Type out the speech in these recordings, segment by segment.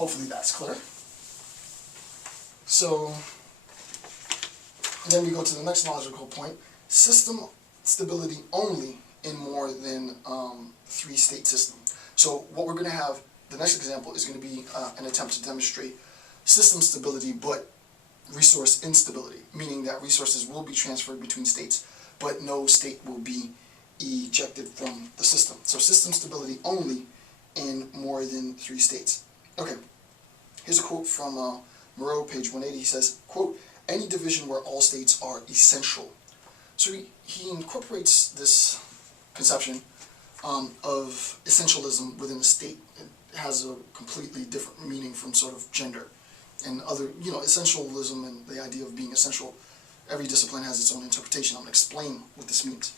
Hopefully that's clear. So then we go to the next logical point: system stability only in more than 3-state system. So what we're going to have, the next example is going to be an attempt to demonstrate system stability but resource instability, meaning that resources will be transferred between states, but no state will be ejected from the system. So system stability only in more than 3 states. Okay, here's a quote from Moreau, page 180. He says, quote, "Any division where all states are essential." So he incorporates this conception of essentialism within a state. It has a completely different meaning from sort of gender and other, essentialism and the idea of being essential. Every discipline has its own interpretation. I'm going to explain what this means.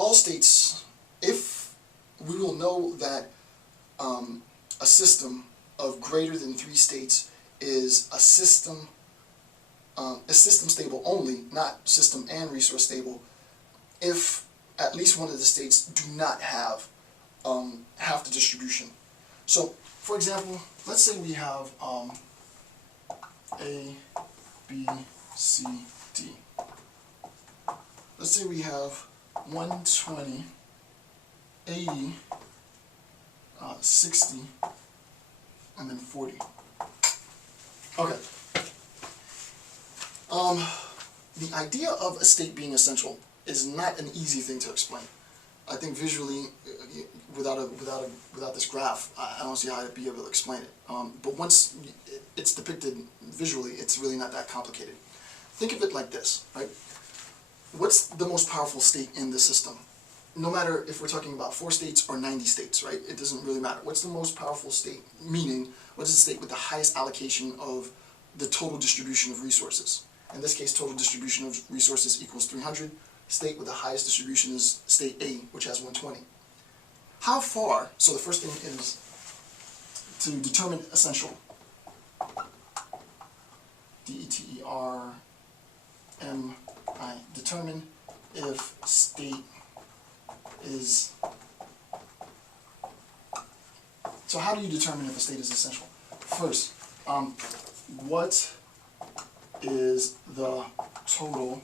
All states, if we will know that a system of greater than 3 states is a system stable only, not system and resource stable, if at least one of the states do not have half the distribution. So, for example, let's say we have A, B, C, D. Let's say we have 120, 80, 60, and then 40. Okay. The idea of a state being essential is not an easy thing to explain. I think visually, without this graph, I don't see how I'd be able to explain it. But once it's depicted visually, it's really not that complicated. Think of it like this, right? What's the most powerful state in the system? No matter if we're talking about 4 states or 90 states, right? It doesn't really matter. What's the most powerful state? Meaning, what is the state with the highest allocation of the total distribution of resources? In this case, total distribution of resources equals 300. State with the highest distribution is state A, which has 120. How far, so the first thing is to determine essential. D-E-T-E-R-M-I. Determine if state is... So how do you determine if a state is essential? First, what is the total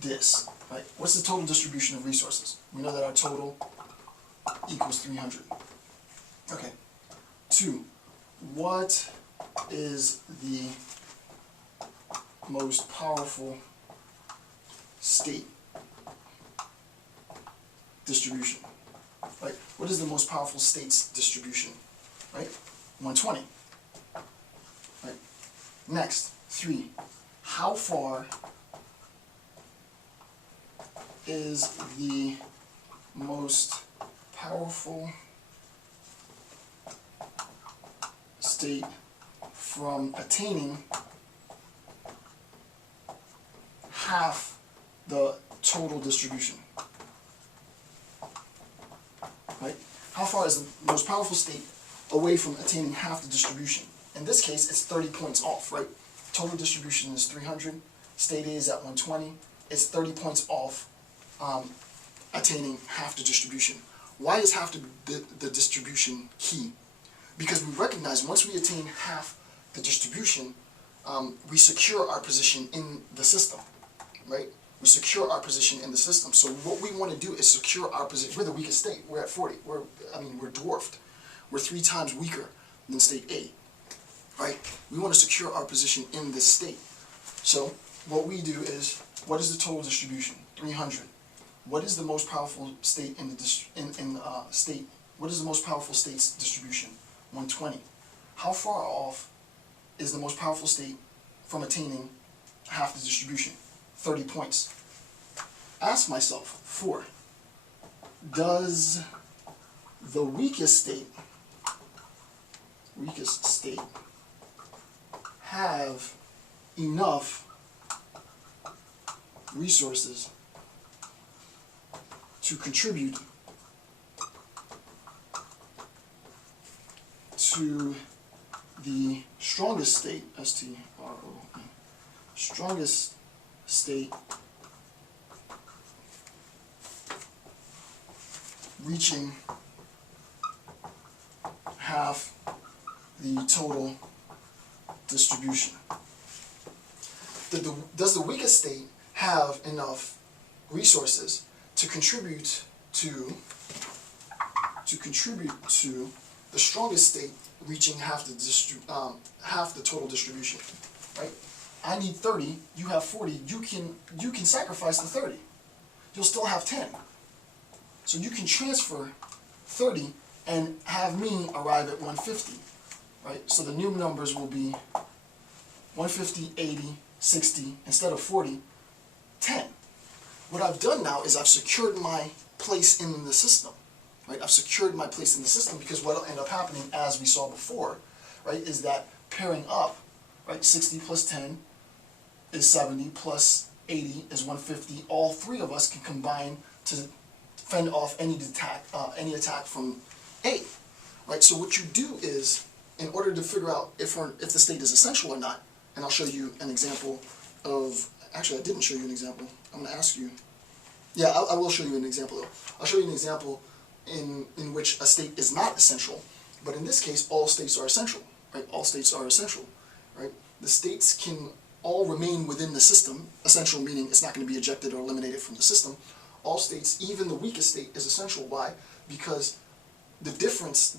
dis, right? What's the total distribution of resources? We know that our total equals 300. Okay. 2, what is the most powerful state distribution? Right? What is the most powerful state's distribution? Right? 120. Right? Next, 3, how far is the most powerful state from attaining half the total distribution? Right? How far is the most powerful state away from attaining half the distribution? In this case, it's 30 points off, right? Total distribution is 300, state A is at 120, it's 30 points off attaining half the distribution. Why is half the distribution key? Because we recognize once we attain half the distribution, we secure our position in the system, right? We secure our position in the system. So what we want to do is secure our position. We're the weakest state. We're at 40. We're dwarfed. We're 3 times weaker than state A, right? We want to secure our position in this state. So what we do is, what is the total distribution? 300. What is the most powerful state in the state? What is the most powerful state's distribution? 120. How far off is the most powerful state from attaining half the distribution? 30 points. Ask myself, 4, does the weakest state have enough resources to contribute to the strongest state, S-T-R-O-N, strongest state reaching half the total distribution. Does the weakest state have enough resources to contribute to the strongest state reaching half the total distribution, right? I need 30, you have 40, you can sacrifice the 30. You'll still have 10. So you can transfer 30 and have me arrive at 150, right? So the new numbers will be 150, 80, 60, instead of 40, 10. What I've done now is I've secured my place in the system, right? I've secured my place in the system because what will end up happening, as we saw before, right, is that pairing up, right, 60 plus 10 is 70, plus 80 is 150. All three of us can combine to fend off any attack from A, right? So what you do is, in order to figure out if the state is essential or not, and I'll show you an example of, actually I didn't show you an example, I'm going to ask you, yeah, I will show you an example though. I'll show you an example in which a state is not essential, but in this case all states are essential, right? All states are essential, right? The states can all remain within the system, essential meaning it's not going to be ejected or eliminated from the system. All states, even the weakest state, is essential. Why? Because the difference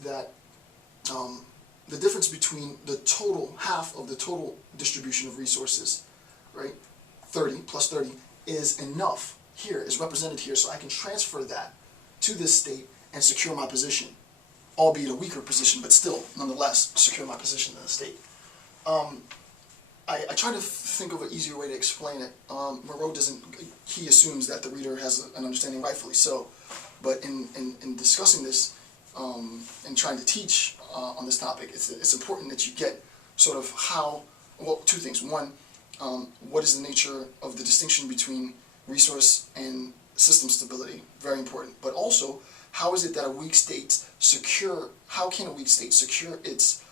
between the total, half of the total distribution of resources, right, 30 plus 30, is enough here, is represented here, so I can transfer that to this state and secure my position, albeit a weaker position, but still, nonetheless, secure my position in the state. I try to think of an easier way to explain it. Moreau he assumes that the reader has an understanding, rightfully so, but in discussing this and trying to teach on this topic, it's important that you get sort of how, well, two things. One, what is the nature of the distinction between resource and system stability? Very important. But also, how is it that a weak state how can a weak state secure its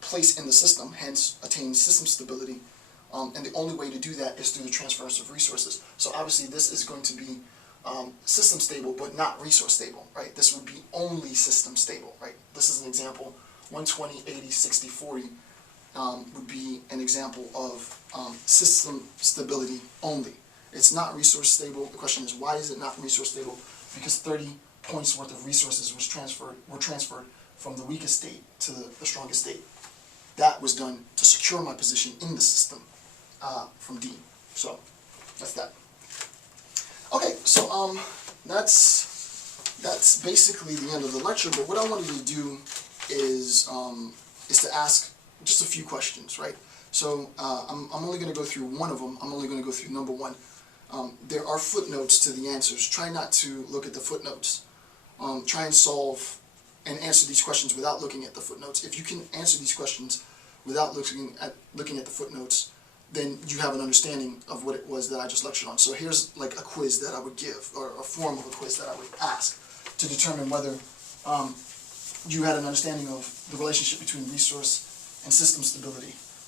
place in the system, hence attain system stability, and the only way to do that is through the transference of resources. So obviously this is going to be system stable, but not resource stable, right? This would be only system stable, right? This is an example. 120, 80, 60, 40 would be an example of system stability only. It's not resource stable. The question is, why is it not resource stable? Because 30 points worth of resources were transferred from the weakest state to the strongest state. That was done to secure my position in the system from D. So that's that. Okay, so that's basically the end of the lecture. But what I wanted to do is to ask just a few questions, right? So I'm only going to go through one of them. I'm only going to go through number one. There are footnotes to the answers. Try not to look at the footnotes. Try and solve and answer these questions without looking at the footnotes. If you can answer these questions without looking at the footnotes, then you have an understanding of what it was that I just lectured on. So here's like a quiz that I would give, or a form of a quiz that I would ask to determine whether you had an understanding of the relationship between resource and system stability.